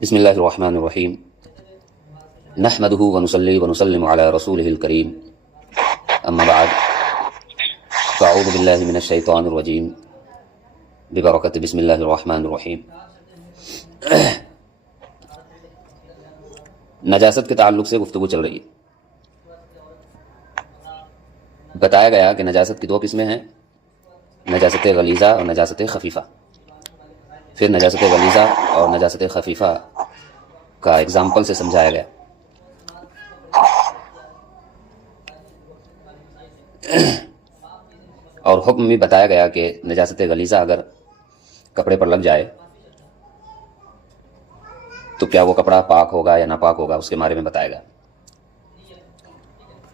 بسم اللہ الرحمن الرحیم نحمدہ ونصلی ونسلم علی رسولہ الکریم اما بعد فاعوذ باللہ من الشیطان الرجیم ببرکۃ بسم اللہ الرحمن الرحیم۔ نجاست کے تعلق سے گفتگو چل رہی ہے۔ بتایا گیا کہ نجاست کی دو قسمیں ہیں، نجاست غلیظہ اور نجاست خفیفہ۔ پھر نجاست غلیظہ اور نجاست خفیفہ کا اگزامپل سے سمجھایا گیا۔ اور حکم بھی بتایا گیا کہ نجاست غلیظہ اگر کپڑے پر لگ جائے تو کیا وہ کپڑا پاک ہوگا یا ناپاک ہوگا، اس کے بارے میں بتایا گیا۔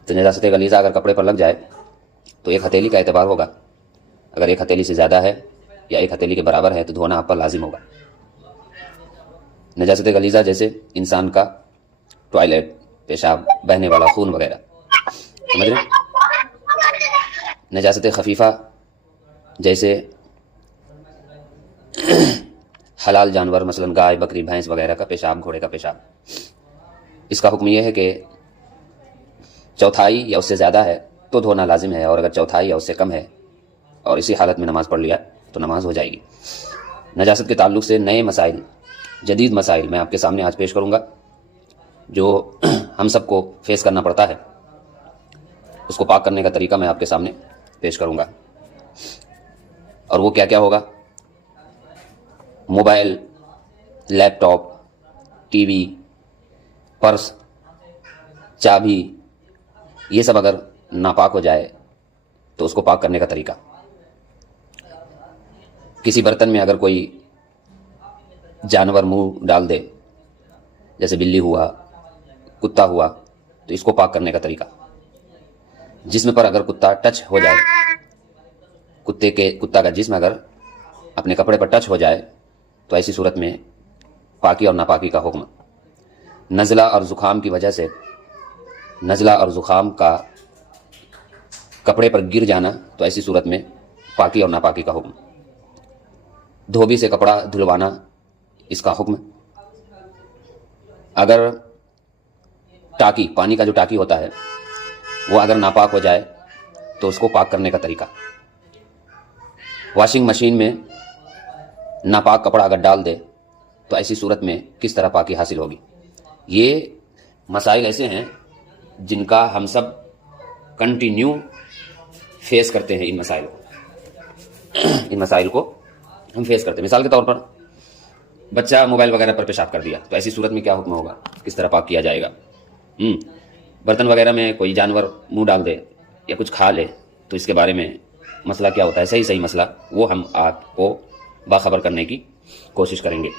تو نجاست غلیظہ اگر کپڑے پر لگ جائے تو ایک ہتھیلی کا اعتبار ہوگا، اگر ایک ہتھیلی سے زیادہ ہے یا ایک ہتھیلی کے برابر ہے تو دھونا آپ پر لازم ہوگا۔ نجاست غلیظہ جیسے انسان کا ٹوائلٹ، پیشاب، بہنے والا خون وغیرہ، سمجھ رہے ہیں؟ نجاست خفیفہ جیسے حلال جانور مثلا گائے، بکری، بھینس وغیرہ کا پیشاب، گھوڑے کا پیشاب۔ اس کا حکم یہ ہے کہ چوتھائی یا اس سے زیادہ ہے تو دھونا لازم ہے، اور اگر چوتھائی یا اس سے کم ہے اور اسی حالت میں نماز پڑھ لیا تو نماز ہو جائے گی۔ نجاست کے تعلق سے نئے مسائل، جدید مسائل میں آپ کے سامنے آج پیش کروں گا جو ہم سب کو فیس کرنا پڑتا ہے۔ اس کو پاک کرنے کا طریقہ میں آپ کے سامنے پیش کروں گا، اور وہ کیا کیا ہوگا؟ موبائل، لیپ ٹاپ، ٹی وی، پرس، چابی، یہ سب اگر ناپاک ہو جائے تو اس کو پاک کرنے کا طریقہ۔ کسی برتن میں اگر کوئی جانور منہ ڈال دے، جیسے بلی ہوا، کتا ہوا، تو اس کو پاک کرنے کا طریقہ۔ جسم پر اگر کتا ٹچ ہو جائے، کتا کا جسم اگر اپنے کپڑے پر ٹچ ہو جائے تو ایسی صورت میں پاکی اور ناپاکی کا حکم۔ نزلہ اور زکام کی وجہ سے، نزلہ اور زکام کا کپڑے پر گر جانا تو ایسی صورت میں پاکی اور ناپاکی کا حکم۔ دھوبی سے کپڑا دھلوانا، اس کا حکم۔ اگر ٹاکی، پانی کا جو ٹاکی ہوتا ہے وہ اگر ناپاک ہو جائے تو اس کو پاک کرنے کا طریقہ۔ واشنگ مشین میں ناپاک کپڑا اگر ڈال دے تو ایسی صورت میں کس طرح پاکی حاصل ہوگی؟ یہ مسائل ایسے ہیں جن کا ہم سب کنٹینیو فیس کرتے ہیں۔ ان مسائل کو ہم فیس کرتے ہیں۔ مثال کے طور پر بچہ موبائل وغیرہ پر پیشاب کر دیا تو ایسی صورت میں کیا حکم ہوگا، کس طرح پاک کیا جائے گا؟ برتن وغیرہ میں کوئی جانور منہ ڈال دے یا کچھ کھا لے تو اس کے بارے میں مسئلہ کیا ہوتا ہے، صحیح مسئلہ، وہ ہم آپ کو باخبر کرنے کی کوشش کریں گے۔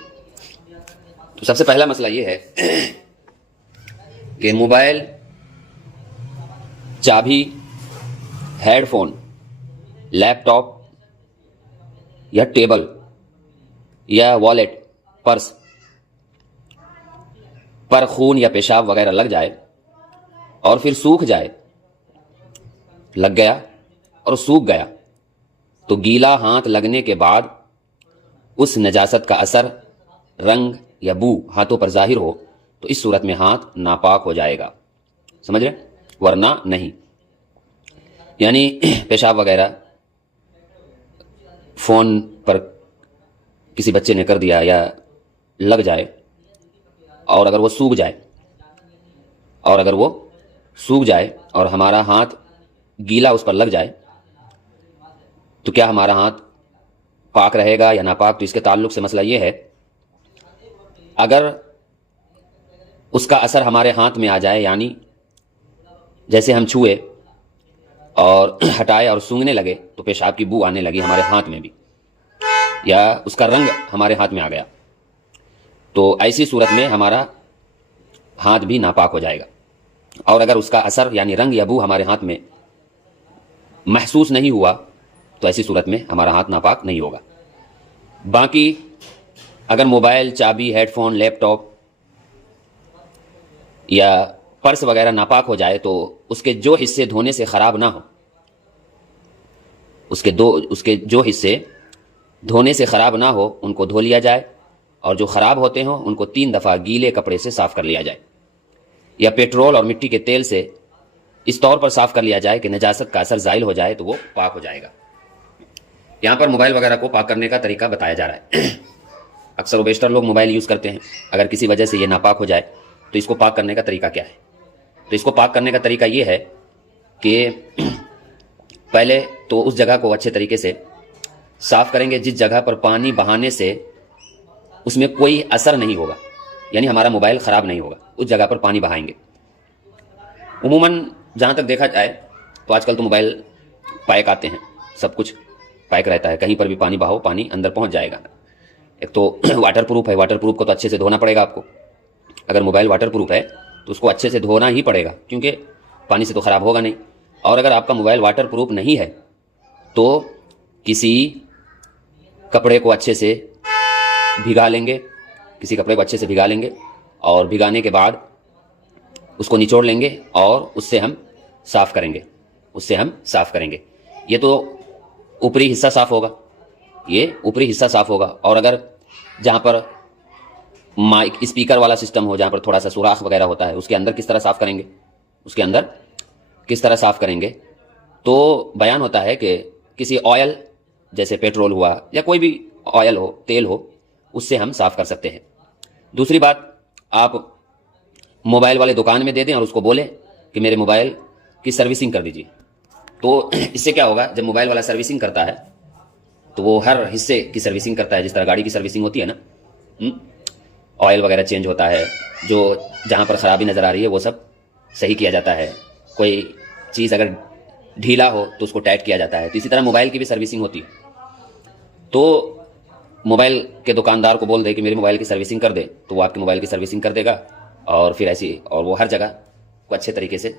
تو سب سے پہلا مسئلہ یہ ہے کہ موبائل، چابی، ہیڈ فون، لیپ ٹاپ یا ٹیبل یا والیٹ، پرس پر خون یا پیشاب وغیرہ لگ جائے اور پھر سوکھ جائے، لگ گیا اور سوکھ گیا، تو گیلا ہاتھ لگنے کے بعد اس نجاست کا اثر، رنگ یا بو ہاتھوں پر ظاہر ہو تو اس صورت میں ہاتھ ناپاک ہو جائے گا، سمجھ رہے؟ ورنہ نہیں۔ یعنی پیشاب وغیرہ فون پر کسی بچے نے کر دیا یا لگ جائے، اور اگر وہ سوکھ جائے اور ہمارا ہاتھ گیلا اس پر لگ جائے تو کیا ہمارا ہاتھ پاک رہے گا یا ناپاک؟ تو اس کے تعلق سے مسئلہ یہ ہے، اگر اس کا اثر ہمارے ہاتھ میں آ جائے، یعنی جیسے ہم چھوئے اور ہٹائے اور سونگھنے لگے تو پیشاب کی بو آنے لگی ہمارے ہاتھ میں بھی، یا اس کا رنگ ہمارے ہاتھ میں آ گیا، تو ایسی صورت میں ہمارا ہاتھ بھی ناپاک ہو جائے گا۔ اور اگر اس کا اثر یعنی رنگ یا بو ہمارے ہاتھ میں محسوس نہیں ہوا تو ایسی صورت میں ہمارا ہاتھ ناپاک نہیں ہوگا۔ باقی اگر موبائل، چابی، ہیڈ فون، لیپ ٹاپ یا پرس وغیرہ ناپاک ہو جائے تو اس کے جو حصے دھونے سے خراب نہ ہو، اس کے جو حصے دھونے سے خراب نہ ہو ان کو دھو لیا جائے، اور جو خراب ہوتے ہوں ان کو 3 دفعہ گیلے کپڑے سے صاف کر لیا جائے، یا پیٹرول اور مٹی کے تیل سے اس طور پر صاف کر لیا جائے کہ نجاست کا اثر زائل ہو جائے تو وہ پاک ہو جائے گا۔ یہاں پر موبائل وغیرہ کو پاک کرنے کا طریقہ بتایا جا رہا ہے۔ اکثر و بیشتر لوگ موبائل یوز کرتے ہیں، اگر کسی وجہ سے یہ ناپاک ہو جائے تو اس کو پاک کرنے کا طریقہ کیا ہے؟ تو اس کو پاک کرنے کا طریقہ یہ ہے کہ پہلے تو اس جگہ کو اچھے طریقے سے صاف کریں گے جس جگہ پر پانی بہانے سے اس میں کوئی اثر نہیں ہوگا، یعنی ہمارا موبائل خراب نہیں ہوگا، اس جگہ پر پانی بہائیں گے۔ عموماً جہاں تک دیکھا جائے تو آج کل تو موبائل پائک آتے ہیں، سب کچھ پائک رہتا ہے، کہیں پر بھی پانی بہاؤ پانی اندر پہنچ جائے گا۔ ایک تو واٹر پروف ہے، واٹر پروف کو تو اچھے سے دھونا پڑے گا آپ کو۔ اگر موبائل واٹر پروف ہے تو اس کو اچھے سے دھونا ہی پڑے گا، کیونکہ پانی سے تو خراب ہوگا نہیں۔ اور اگر آپ کا موبائل واٹر پروف نہیں ہے تو کسی کپڑے کو اچھے سے بھگا لیں گے، اور بھگانے کے بعد اس کو نچوڑ لیں گے اور اس سے ہم صاف کریں گے۔ یہ تو اوپری حصہ صاف ہوگا، اور اگر جہاں پر مائک اسپیکر والا سسٹم ہو، جہاں پر تھوڑا سا سوراخ وغیرہ ہوتا ہے، اس کے اندر کس طرح صاف کریں گے تو بیان ہوتا ہے کہ کسی آئل جیسے پیٹرول ہوا یا کوئی بھی آئل ہو، تیل ہو، اس سے ہم صاف کر سکتے ہیں۔ دوسری بات، آپ موبائل والے دکان میں دے دیں اور اس کو بولیں کہ میرے موبائل کی سروسنگ کر دیجیے، تو اس سے کیا ہوگا، جب موبائل والا سروسنگ کرتا ہے تو وہ ہر حصے کی سروسنگ کرتا ہے، جس طرح گاڑی کی سروسنگ ہوتی ہے نا، آئل وغیرہ چینج ہوتا ہے، جو جہاں پر خرابی نظر آ رہی ہے وہ سب صحیح کیا جاتا ہے، کوئی چیز اگر ڈھیلا ہو تو اس کو ٹائٹ کیا جاتا ہے، تو اسی طرح موبائل کی بھی سروسنگ ہوتی ہے۔ تو موبائل کے دکاندار کو بول دے کہ میری موبائل کی سروسنگ کر دے، تو وہ آپ کے موبائل کی سروسنگ کر دے گا، اور پھر اور وہ ہر جگہ کو اچھے طریقے سے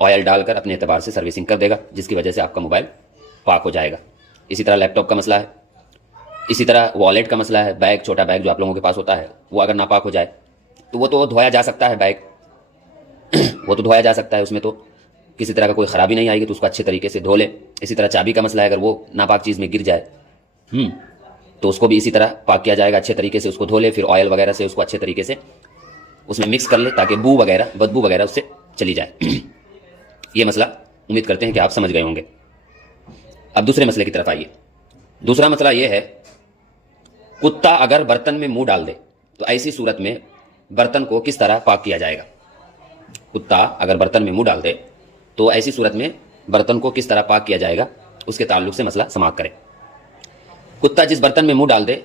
آئل ڈال کر اپنے اعتبار سے سروسنگ کر دے گا، جس کی وجہ سے آپ کا موبائل پاک ہو جائے گا۔ اسی طرح لیپ ٹاپ کا مسئلہ ہے، اسی طرح والیٹ کا مسئلہ ہے، بیگ، چھوٹا بیگ جو آپ لوگوں کے پاس ہوتا ہے، وہ اگر ناپاک ہو جائے تو وہ تو دھویا جا سکتا ہے، بیگ وہ تو دھویا جا سکتا ہے، اس میں تو کسی طرح کا کوئی خرابی نہیں آئے گی، تو اس کو اچھے طریقے سے دھو لے۔ اسی طرح چابی کا مسئلہ ہے، اگر وہ ناپاک چیز میں گر جائے تو اس کو بھی اسی طرح پاک کیا جائے گا، اچھے طریقے سے اس کو دھو لے، پھر آئل وغیرہ سے اس کو اچھے طریقے سے اس میں مکس کر لے تاکہ بدبو وغیرہ اس سے چلی جائے۔ یہ مسئلہ امید کرتے ہیں کہ آپ سمجھ گئے ہوں گے۔ اب دوسرے مسئلے کی طرف آئیے۔ دوسرا مسئلہ یہ ہے، کتا اگر برتن میں منہ ڈال دے تو ایسی صورت میں برتن کو کس طرح پاک کیا جائے گا؟ کتا اگر برتن میں منہ ڈال دے تو ایسی صورت میں برتن کو کس طرح پاک کیا جائے گا، اس کے تعلق سے مسئلہ سماعت کریں۔ کتا جس برتن میں منہ ڈال دے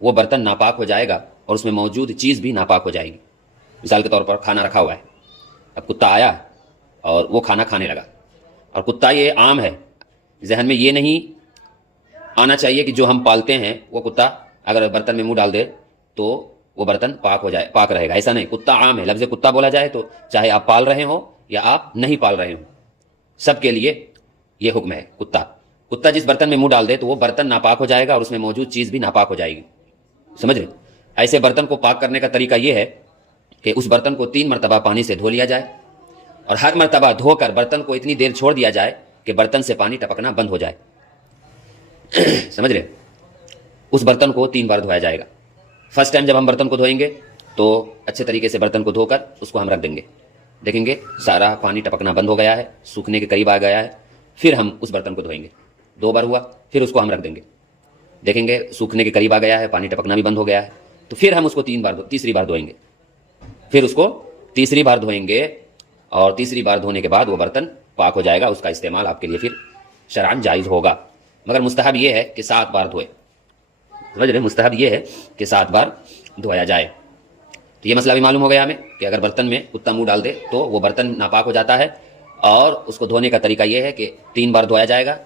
وہ برتن ناپاک ہو جائے گا، اور اس میں موجود چیز بھی ناپاک ہو جائے گی۔ مثال کے طور پر کھانا رکھا ہوا ہے، اب کتا آیا اور وہ کھانا کھانے لگا، اور کتا یہ عام ہے، ذہن میں یہ نہیں آنا چاہیے کہ جو ہم پالتے ہیں وہ کتا اگر برتن میں منہ ڈال دے تو وہ برتن پاک رہے گا، ایسا نہیں۔ کتا عام ہے، لفظ کتا بولا جائے تو چاہے آپ پال رہے ہوں یا آپ نہیں پال رہے ہوں، سب کے لیے یہ حکم ہے۔ کتا جس برتن میں منہ ڈال دے تو وہ برتن ناپاک ہو جائے گا، اور اس میں موجود چیز بھی ناپاک ہو جائے گی، سمجھ رہے؟ ایسے برتن کو پاک کرنے کا طریقہ یہ ہے کہ اس برتن کو 3 مرتبہ پانی سے دھو لیا جائے، اور ہر مرتبہ دھو کر برتن کو اتنی دیر چھوڑ دیا جائے کہ برتن سے پانی ٹپکنا بند ہو جائے، سمجھ رہے؟ اس برتن کو 3 بار دھویا جائے گا۔ فرسٹ ٹائم جب ہم برتن کو دھوئیں گے تو اچھے طریقے سے برتن کو دھو کر اس کو ہم رکھ دیں گے، دیکھیں گے سارا پانی ٹپکنا بند ہو گیا ہے، سوکھنے کے قریب آ گیا ہے، پھر ہم اس برتن کو دھوئیں گے۔ 2 بار ہوا، پھر اس کو ہم رکھ دیں گے، دیکھیں گے سوکھنے کے قریب آ گیا ہے، پانی ٹپکنا بھی بند ہو گیا ہے، تو پھر ہم اس کو تیسری بار دھوئیں گے، پھر اس کو تیسری بار دھوئیں گے، اور تیسری بار دھونے کے بعد وہ برتن پاک ہو جائے گا، اس کا استعمال آپ کے لیے پھر شرعاً جائز ہوگا۔ مگر مستحب یہ ہے کہ 7 بار دھوئے، سمجھ رہے؟ مستحب یہ ہے کہ 7 بار دھویا جائے۔ تو یہ مسئلہ بھی معلوم ہو گیا ہمیں کہ اگر برتن میں کتا منہ ڈال دے تو وہ برتن ناپاک ہو جاتا ہے، اور اس کو دھونے کا طریقہ یہ ہے کہ 3 بار دھویا جائے گا۔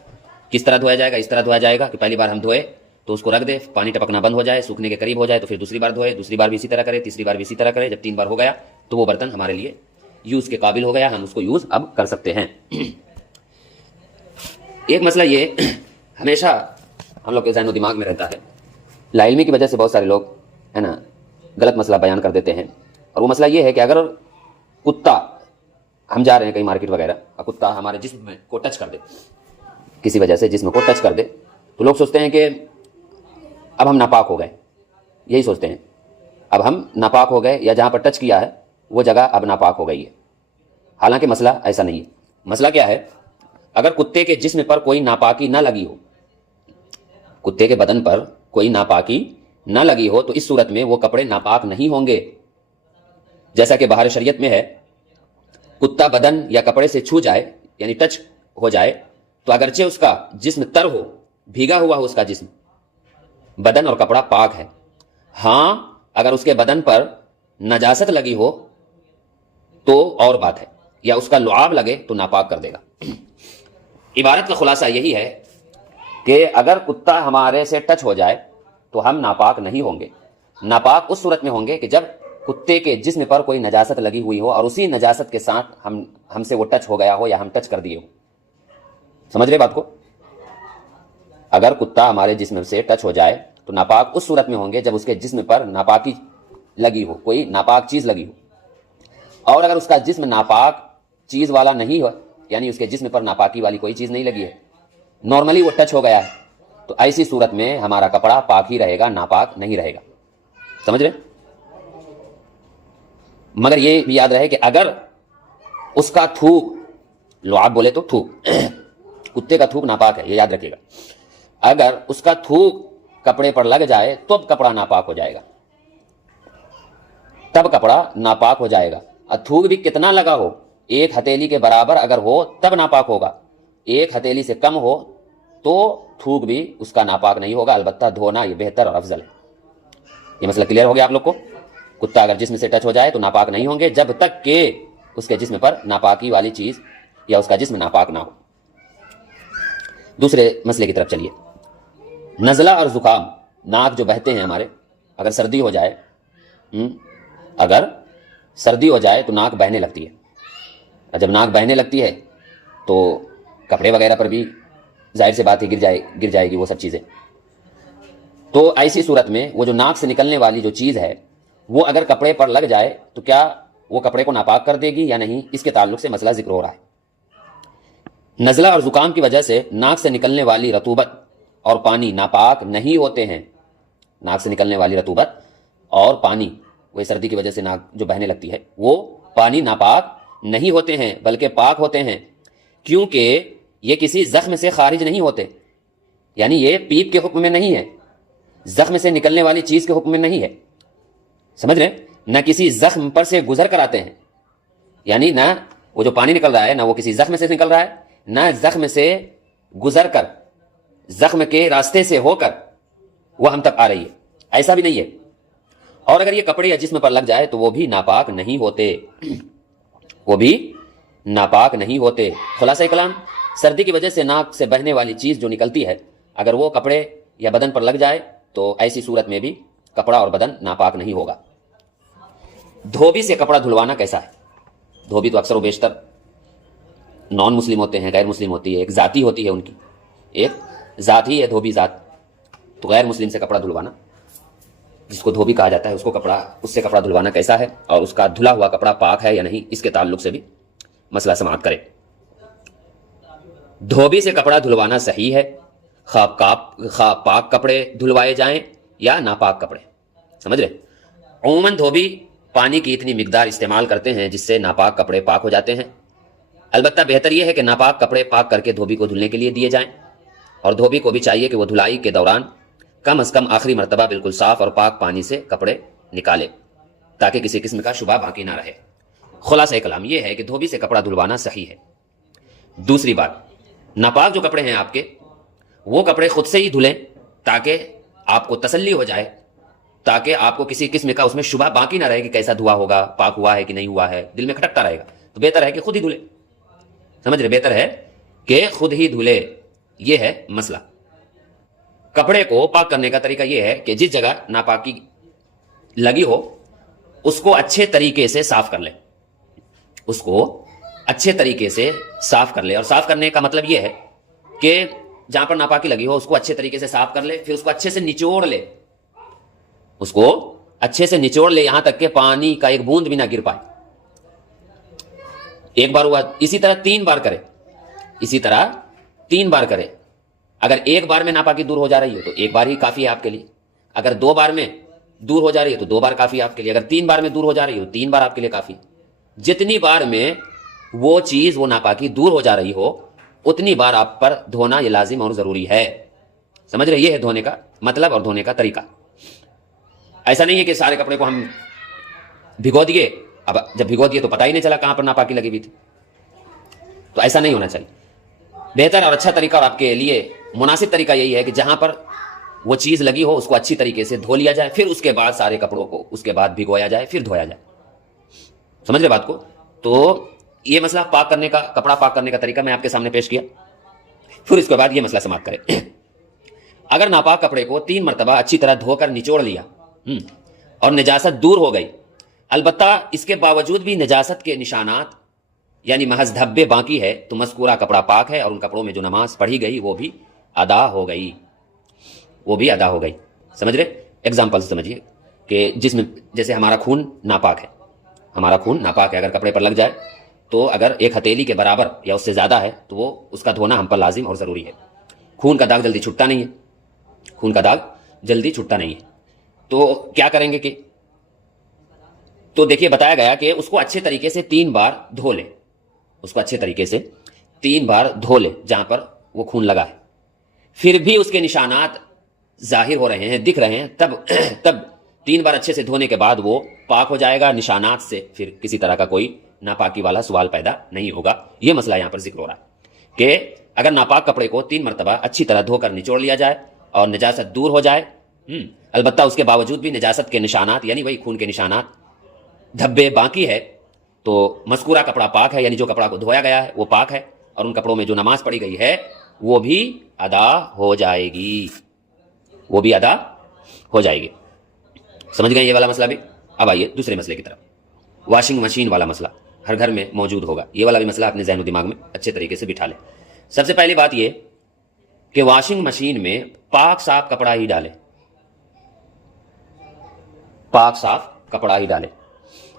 کس طرح دھویا جائے گا؟ اس طرح دھویا جائے گا کہ پہلی بار ہم دھوئے تو اس کو رکھ دے، پانی ٹپکنا بند ہو جائے، سوکھنے کے قریب ہو جائے تو پھر دوسری بار دھوئے، دوسری بار بھی اسی طرح کرے، تیسری بار بھی اسی طرح کرے، جب 3 بار ہو گیا تو وہ برتن ہمارے لیے یوز کے قابل ہو گیا، ہم اس کو یوز اب کر سکتے ہیں۔ ایک مسئلہ یہ ہمیشہ ہم لوگ کے ذہن و دماغ میں رہتا ہے، لا علمی کی وجہ سے بہت سارے لوگ ہے نا غلط مسئلہ بیان کر دیتے ہیں، اور وہ مسئلہ یہ ہے کہ اگر کتا، ہم جا رہے ہیں کہیں مارکیٹ وغیرہ، اور کتا ہمارے جسم میں کو ٹچ کر دے، کسی وجہ سے جسم کو ٹچ کر دے، تو لوگ سوچتے ہیں کہ اب ہم ناپاک ہو گئے، یہی سوچتے ہیں، اب ہم ناپاک ہو گئے یا جہاں پر ٹچ کیا ہے وہ جگہ اب ناپاک ہو گئی ہے. حالانکہ مسئلہ ایسا نہیں ہے. مسئلہ کیا ہے؟ اگر کتے کے جسم پر کوئی ناپاکی نہ لگی ہو، کتے کے بدن پر کوئی ناپاکی نہ لگی ہو تو اس صورت میں وہ کپڑے ناپاک نہیں ہوں گے. جیسا کہ باہر شریعت میں ہے، کتا بدن یا کپڑے سے چھو جائے یعنی ٹچ ہو جائے تو اگرچہ اس کا جسم تر ہو، بھیگا ہوا ہو اس کا جسم، بدن اور کپڑا پاک ہے. ہاں اگر اس کے بدن پر نجاست لگی ہو تو اور بات ہے، یا اس کا لعاب لگے تو ناپاک کر دے گا. عبارت کا خلاصہ یہی ہے کہ اگر کتا ہمارے سے ٹچ ہو جائے تو ہم ناپاک نہیں ہوں گے. ناپاک اس صورت میں ہوں گے کہ جب کتے کے جسم پر کوئی نجاست لگی ہوئی ہو اور اسی نجاست کے ساتھ ہم سے وہ ٹچ ہو گیا ہو یا ہم ٹچ کر دیے ہو. سمجھ رہے بات کو؟ اگر کتا ہمارے جسم سے ٹچ ہو جائے تو ناپاک اس صورت میں ہوں گے جب اس کے جسم پر ناپاکی لگی ہو، کوئی ناپاک چیز لگی ہو. اور اگر اس کا جسم ناپاک چیز والا نہیں ہو، یعنی اس کے جسم پر ناپاکی والی کوئی چیز نہیں لگی ہے، نارملی وہ ٹچ ہو گیا ہے، تو ایسی صورت میں ہمارا کپڑا پاک ہی رہے گا، ناپاک نہیں رہے گا. سمجھ رہے؟ مگر یہ بھی یاد رہے کہ اگر اس کا تھوک، لعاب بولے تو تھوک، کتے کا تھوک ناپاک ہے، یہ یاد رکھیے گا. اگر اس کا تھوک کپڑے پر لگ جائے تو کپڑا ناپاک ہو جائے گا، تب کپڑا ناپاک ہو جائے گا. اور تھوک بھی کتنا لگا ہو، 1 ہتھیلی کے برابر اگر ہو تب ناپاک ہوگا. 1 ہتھیلی سے کم ہو تو تھوک بھی اس کا ناپاک نہیں ہوگا، البتہ دھونا یہ بہتر اور افضل ہے. یہ مسئلہ کلیئر ہو گیا آپ لوگ کو؟ کتا اگر جسم سے ٹچ ہو جائے تو ناپاک نہیں ہوں گے جب تک کہ اس کے جسم پر ناپاکی والی چیز یا اس کا جسم ناپاک نہ ہو. دوسرے مسئلے کی طرف چلیے. نزلہ اور زکام، ناک جو بہتے ہیں ہمارے، اگر سردی ہو جائے، اگر سردی ہو جائے تو ناک بہنے لگتی ہے. اور جب ناک بہنے لگتی ہے تو کپڑے وغیرہ پر بھی ظاہر سے بات ہے گر جائے گی وہ سب چیزیں. تو ایسی صورت میں وہ جو ناک سے نکلنے والی جو چیز ہے وہ اگر کپڑے پر لگ جائے تو کیا وہ کپڑے کو ناپاک کر دے گی یا نہیں، اس کے تعلق سے مسئلہ ذکر ہو رہا ہے. نزلہ اور زکام کی وجہ سے ناک سے نکلنے والی رطوبت اور پانی ناپاک نہیں ہوتے ہیں. ناک سے نکلنے والی رطوبت اور پانی، وہ سردی کی وجہ سے ناک جو بہنے لگتی ہے، وہ پانی ناپاک نہیں ہوتے ہیں بلکہ پاک ہوتے ہیں، کیونکہ یہ کسی زخم سے خارج نہیں ہوتے. یعنی یہ پیپ کے حکم میں نہیں ہے، زخم سے نکلنے والی چیز کے حکم میں نہیں ہے. سمجھ رہے؟ نہ کسی زخم پر سے گزر کر آتے ہیں، یعنی نہ وہ جو پانی نکل رہا ہے نہ وہ کسی زخم سے نکل رہا ہے، نہ زخم سے گزر کر، زخم کے راستے سے ہو کر وہ ہم تک آ رہی ہے، ایسا بھی نہیں ہے. اور اگر یہ کپڑے یا جسم پر لگ جائے تو وہ بھی ناپاک نہیں ہوتے، وہ بھی ناپاک نہیں ہوتے. خلاصہ کلام، سردی کی وجہ سے ناک سے بہنے والی چیز جو نکلتی ہے اگر وہ کپڑے یا بدن پر لگ جائے تو ایسی صورت میں بھی کپڑا اور بدن ناپاک نہیں ہوگا. دھوبی سے کپڑا دھلوانا کیسا ہے؟ دھوبی تو اکثر و بیشتر نان مسلم ہوتے ہیں، غیر مسلم ہوتی ہے، ایک ذاتی ہوتی ہے ان کی، ایک ذات ہی ہے دھوبی ذات. تو غیر مسلم سے کپڑا دھلوانا، جس کو دھوبی کہا جاتا ہے، اس سے کپڑا دھلوانا کیسا ہے اور اس کا دھلا ہوا کپڑا پاک ہے یا نہیں، اس کے تعلق سے بھی مسئلہ سماعت کرے. دھوبی سے کپڑا دھلوانا صحیح ہے، خواہ پاک کپڑے دھلوائے جائیں یا ناپاک کپڑے. سمجھ رہے؟ عموماً دھوبی پانی کی اتنی مقدار استعمال کرتے ہیں جس سے ناپاک کپڑے پاک ہو جاتے ہیں. البتہ بہتر یہ ہے کہ ناپاک کپڑے پاک کر کے دھوبی کو دھلنے کے لیے دیے جائیں، اور دھوبی کو بھی چاہیے کہ وہ دھلائی کے دوران کم از کم آخری مرتبہ بالکل صاف اور پاک پانی سے کپڑے نکالے تاکہ کسی قسم کا شبہ باقی نہ رہے. خلاصہ کلام یہ ہے کہ دھوبی سے کپڑا دھلوانا صحیح ہے. دوسری بات، ناپاک جو کپڑے ہیں آپ کے، وہ کپڑے خود سے ہی دھلیں تاکہ آپ کو تسلی ہو جائے، تاکہ آپ کو کسی قسم کا اس میں شبہ باقی نہ رہے کہ کیسا دھوا ہوگا، پاک ہوا ہے کہ نہیں ہوا ہے، دل میں کھٹکتا رہے گا. تو بہتر ہے کہ خود ہی دھلے. سمجھ رہے؟ بہتر ہے کہ خود ہی دھلے. یہ ہے مسئلہ. کپڑے کو پاک کرنے کا طریقہ یہ ہے کہ جس جگہ ناپاکی لگی ہو اس کو اچھے طریقے سے صاف کر لے، اس کو اچھے طریقے سے صاف کر لے. اور صاف کرنے کا مطلب یہ ہے کہ جہاں پر ناپاکی لگی ہو اس کو اچھے طریقے سے صاف کر لے، پھر اس کو اچھے سے نچوڑ لے، اس کو اچھے سے نچوڑ لے یہاں تک کہ پانی کا ایک بوند بھی نہ گر پائے. ایک بار ہوا، اسی طرح 3 بار کرے، اسی طرح 3 بار کرے. اگر ایک بار میں ناپاکی دور ہو جا رہی ہے تو ایک بار ہی کافی ہے آپ کے لیے. اگر 2 بار میں دور ہو جا رہی ہے تو 2 بار کافی آپ کے لیے. اگر 3 بار میں دور ہو جا رہی ہو 3 بار آپ کے لیے کافی. جتنی بار میں وہ چیز وہ ناپاکی دور ہو جا رہی ہو اتنی بار آپ پر دھونا یہ لازم اور ضروری ہے. سمجھ رہے؟ یہ ہے دھونے کا مطلب اور دھونے کا طریقہ. ایسا نہیں ہے کہ سارے کپڑے کو ہم بھگو دیے, اب جب بھگو دیے تو پتہ ہی نہیں چلا کہاں پر ناپاکی لگی ہوئی تھی. تو ایسا نہیں ہونا چاہیے. بہتر اور اچھا طریقہ اور آپ کے لیے مناسب طریقہ یہی ہے کہ جہاں پر وہ چیز لگی ہو اس کو اچھی طریقے سے دھو لیا جائے, پھر اس کے بعد سارے کپڑوں کو اس کے بعد بھگویا جائے, پھر دھویا جائے. سمجھ رہے بات کو؟ تو یہ مسئلہ پاک کرنے کا, کپڑا پاک کرنے کا طریقہ میں آپ کے سامنے پیش کیا. پھر اس کے بعد یہ مسئلہ سماعت کریں. اگر ناپاک کپڑے کو 3 مرتبہ اچھی طرح دھو کر نچوڑ لیا اور نجاست دور ہو گئی, البتہ اس کے باوجود بھی نجاست کے نشانات یعنی محض دھبے باقی ہے, تو مذکورہ کپڑا پاک ہے اور ان کپڑوں میں جو نماز پڑھی گئی وہ بھی ادا ہو گئی, وہ بھی ادا ہو گئی. سمجھ رہے؟ ایگزامپل سمجھیے کہ جس میں جیسے ہمارا خون ناپاک ہے, ہمارا خون ناپاک ہے, اگر کپڑے پر لگ جائے تو اگر 1 ہتھیلی کے برابر یا اس سے زیادہ ہے تو وہ اس کا دھونا ہم پر لازم اور ضروری ہے. خون کا داغ جلدی چھٹتا نہیں ہے, خون کا داغ جلدی چھٹتا نہیں ہے. تو کیا کریں گے کہ تو دیکھیے بتایا گیا کہ اس کو اچھے طریقے سے 3 بار دھو لے, اس کو اچھے طریقے سے 3 بار دھو لے جہاں پر وہ خون لگا ہے. پھر بھی اس کے نشانات ظاہر ہو رہے ہیں, دکھ رہے ہیں, تب 3 بار اچھے سے دھونے کے بعد وہ پاک ہو جائے گا. نشانات سے پھر کسی طرح کا کوئی ناپاکی والا سوال پیدا نہیں ہوگا. یہ مسئلہ یہاں پر ذکر ہو رہا ہے کہ اگر ناپاک کپڑے کو 3 مرتبہ اچھی طرح دھو کر نچوڑ لیا جائے اور نجاست دور ہو جائے, البتہ اس کے باوجود بھی نجاست کے نشانات یعنی وہی خون کے نشانات دھبے باقی ہے, تو مذکورہ کپڑا پاک ہے, یعنی جو کپڑا کو دھویا گیا ہے وہ پاک ہے, اور ان کپڑوں میں جو نماز پڑھی گئی ہے وہ بھی ادا ہو جائے گی, وہ بھی ادا ہو جائے گی. سمجھ گئے یہ والا مسئلہ بھی؟ اب آئیے دوسرے مسئلے کی طرف. واشنگ مشین والا مسئلہ ہر گھر میں موجود ہوگا. یہ والا بھی مسئلہ اپنے ذہن و دماغ میں اچھے طریقے سے بٹھا لیں. سب سے پہلی بات یہ کہ واشنگ مشین میں پاک صاف کپڑا ہی ڈالیں, پاک صاف کپڑا ہی ڈالیں.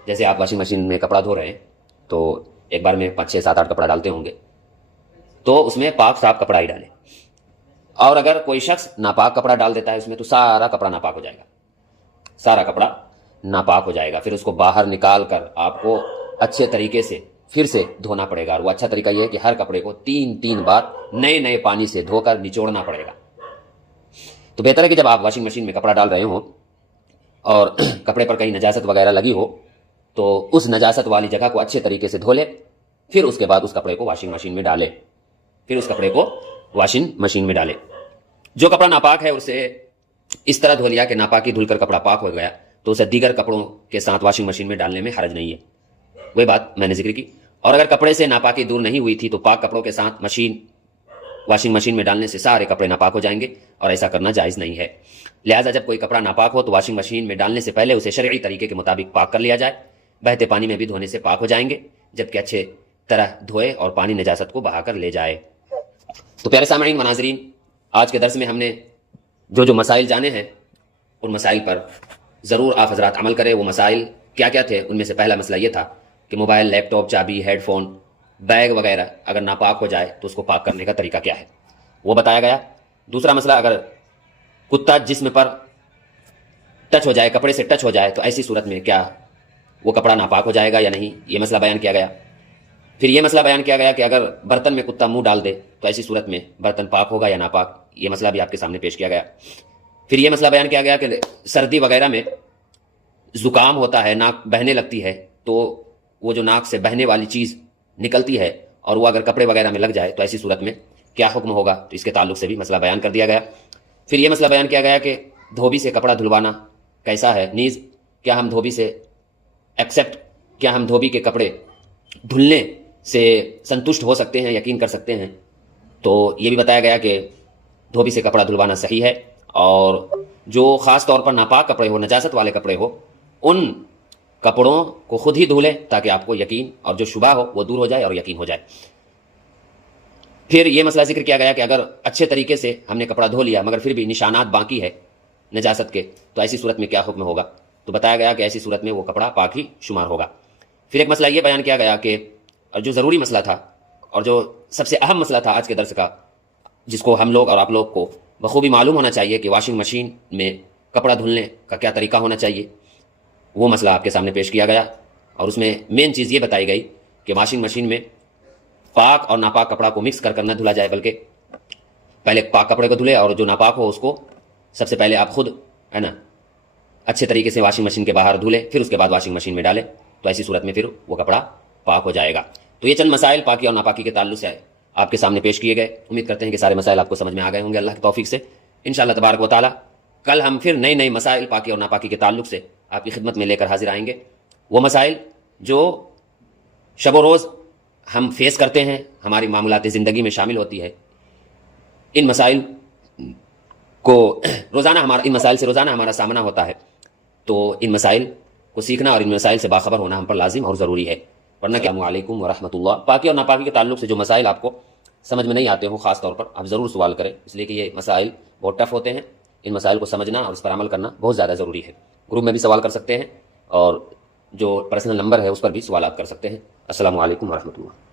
جیسے آپ واشنگ مشین میں کپڑا دھو رہے ہیں تو ایک بار میں 5 6 7 8 کپڑا ڈالتے ہوں گے, تو اس میں پاک صاف کپڑا ہی ڈالیں. اور اگر کوئی شخص ناپاک کپڑا ڈال دیتا ہے اس میں تو سارا کپڑا ناپاک ہو جائے گا, سارا کپڑا ناپاک ہو جائے گا. پھر اس کو باہر نکال کر آپ کو اچھے طریقے سے پھر سے دھونا پڑے گا. اور وہ اچھا طریقہ یہ ہے کہ ہر کپڑے کو 3 بار نئے پانی سے دھو کر نچوڑنا پڑے گا. تو بہتر ہے کہ جب آپ واشنگ مشین میں کپڑا ڈال رہے ہوں اور کپڑے پر کہیں نجاست وغیرہ لگی ہو تو اس نجاست والی جگہ کو اچھے طریقے سے دھو لے, پھر اس کے بعد اس کپڑے کو واشنگ مشین میں ڈالے, پھر اس کپڑے کو واشنگ مشین میں ڈالے. جو کپڑا ناپاک ہے اسے اس طرح دھو لیا کہ ناپاکی دھل کر کپڑا پاک ہو گیا, تو اسے دیگر کپڑوں کے ساتھ واشنگ مشین میں ڈالنے میں حرج نہیں ہے. وہی بات میں نے ذکر کی. اور اگر کپڑے سے ناپاکی دور نہیں ہوئی تھی تو پاک کپڑوں کے ساتھ واشنگ مشین میں ڈالنے سے سارے کپڑے ناپاک ہو جائیں گے, اور ایسا کرنا جائز نہیں ہے. لہٰذا جب کوئی کپڑا ناپاک ہو تو واشنگ مشین میں ڈالنے سے پہلے اسے شرعی طریقے کے مطابق پاک کر لیا جائے. بہتے پانی میں بھی دھونے سے پاک ہو جائیں گے, جبکہ اچھے طرح دھوئے اور پانی نجاست کو بہا کر لے جائے. تو پیارے سامعین و ناظرین, آج کے درس میں ہم نے جو مسائل جانے ہیں ان مسائل پر ضرور آپ حضرات عمل کریں. وہ مسائل کیا کیا تھے؟ ان میں سے پہلا مسئلہ یہ تھا کہ موبائل, لیپ ٹاپ, چابی, ہیڈ فون, بیگ وغیرہ اگر ناپاک ہو جائے تو اس کو پاک کرنے کا طریقہ کیا ہے, وہ بتایا گیا. دوسرا مسئلہ, اگر کتا جسم پر ٹچ ہو جائے, کپڑے سے ٹچ ہو جائے, تو ایسی صورت میں کیا وہ کپڑا ناپاک ہو جائے گا یا نہیں, یہ مسئلہ بیان کیا گیا. پھر یہ مسئلہ بیان کیا گیا کہ اگر برتن میں کتا منہ ڈال دے تو ایسی صورت میں برتن پاک ہوگا یا ناپاک, یہ مسئلہ بھی آپ کے سامنے پیش کیا گیا. پھر یہ مسئلہ بیان کیا گیا کہ سردی وغیرہ میں زکام ہوتا ہے, ناک بہنے لگتی ہے, تو وہ جو ناک سے بہنے والی چیز نکلتی ہے اور وہ اگر کپڑے وغیرہ میں لگ جائے تو ایسی صورت میں کیا حکم ہوگا, تو اس کے تعلق سے بھی مسئلہ بیان کر دیا گیا. پھر یہ مسئلہ بیان کیا گیا کہ دھوبی سے کپڑا دھلوانا کیسا ہے, نیز کیا ہم دھوبی سے کیا ہم دھوبی کے کپڑے دھلنے سے سنتشٹ ہو سکتے ہیں, یقین کر سکتے ہیں. تو یہ بھی بتایا گیا کہ دھوبی سے کپڑا دھلوانا صحیح ہے, اور جو خاص طور پر ناپاک کپڑے ہو, نجاست والے کپڑے ہو, ان کپڑوں کو خود ہی دھولیں تاکہ آپ کو یقین اور جو شبہ ہو وہ دور ہو جائے اور یقین ہو جائے. پھر یہ مسئلہ ذکر کیا گیا کہ اگر اچھے طریقے سے ہم نے کپڑا دھو لیا مگر پھر بھی نشانات باقی ہے نجاست کے, تو ایسی صورت میں کیا حکم ہوگا, تو بتایا گیا کہ ایسی صورت میں وہ کپڑا پاک ہی شمار ہوگا. پھر ایک مسئلہ یہ بیان کیا گیا کہ جو ضروری مسئلہ تھا اور جو سب سے اہم مسئلہ تھا آج کے درس کا, جس کو ہم لوگ اور آپ لوگ کو بخوبی معلوم ہونا چاہیے کہ واشنگ مشین میں کپڑا دھلنے کا کیا طریقہ ہونا چاہیے، وہ مسئلہ آپ کے سامنے پیش کیا گیا، اور اس میں مین چیز یہ بتائی گئی کہ واشنگ مشین میں پاک اور ناپاک کپڑا کو مکس کر نہ دھلا جائے، بلکہ پہلے پاک کپڑے کو دھلے اور جو ناپاک ہو اس کو سب سے پہلے آپ خود ہے نا اچھے طریقے سے واشنگ مشین کے باہر دھلے، پھر اس کے بعد واشنگ مشین میں ڈالے، تو ایسی صورت میں پھر وہ کپڑا پاک ہو جائے گا۔ تو یہ چند مسائل پاکی اور ناپاکی کے تعلق سے آپ کے سامنے پیش کیے گئے۔ امید کرتے ہیں کہ سارے مسائل آپ کو سمجھ میں آ گئے ہوں گے اللہ کی توفیق سے۔ انشاءاللہ تبارک و تعالی کل ہم پھر نئے مسائل پاکی اور ناپاکی کے تعلق سے آپ کی خدمت میں لے کر حاضر آئیں گے، وہ مسائل جو شب و روز ہم فیس کرتے ہیں، ہماری معاملات زندگی میں شامل ہوتی ہے۔ ان مسائل سے روزانہ ہمارا سامنا ہوتا ہے، تو ان مسائل کو سیکھنا اور ان مسائل سے باخبر ہونا ہم پر لازم اور ضروری ہے، ورنہ السلام علیکم ورحمۃ اللہ۔ پاکی اور ناپاکی کے تعلق سے جو مسائل آپ کو سمجھ میں نہیں آتے ہوں، خاص طور پر آپ ضرور سوال کریں، اس لیے کہ یہ مسائل بہت ٹف ہوتے ہیں۔ ان مسائل کو سمجھنا اور اس پر عمل کرنا بہت زیادہ ضروری ہے۔ گروپ میں بھی سوال کر سکتے ہیں، اور جو پرسنل نمبر ہے اس پر بھی سوالات کر سکتے ہیں۔ السلام علیکم ورحمۃ اللہ۔